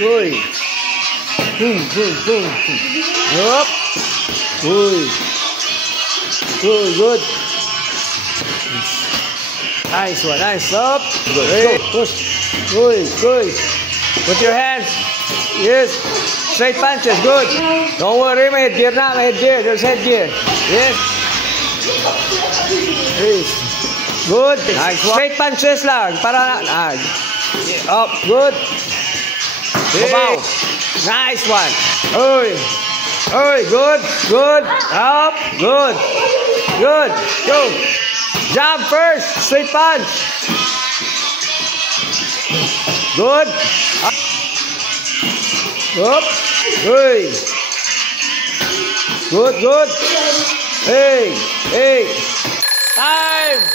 Ui. Boom, boom, boom. Up. Ui. Good, good. Nice one, nice. Up. Good. Push. Good, good. Put your hands. Yes. Straight punches. Good. Don't worry, my headgear na. My headgear. There's headgear. Yes. Yes. Good. Nice one. Straight punches lang. Para up. Good. Babaw. Nice one. Uy. Uy. Good. Good. Up. Good. Good. Go. Jump first. Straight punch. Good. Up. Uy. Good. Good. Hey. Hey. Time.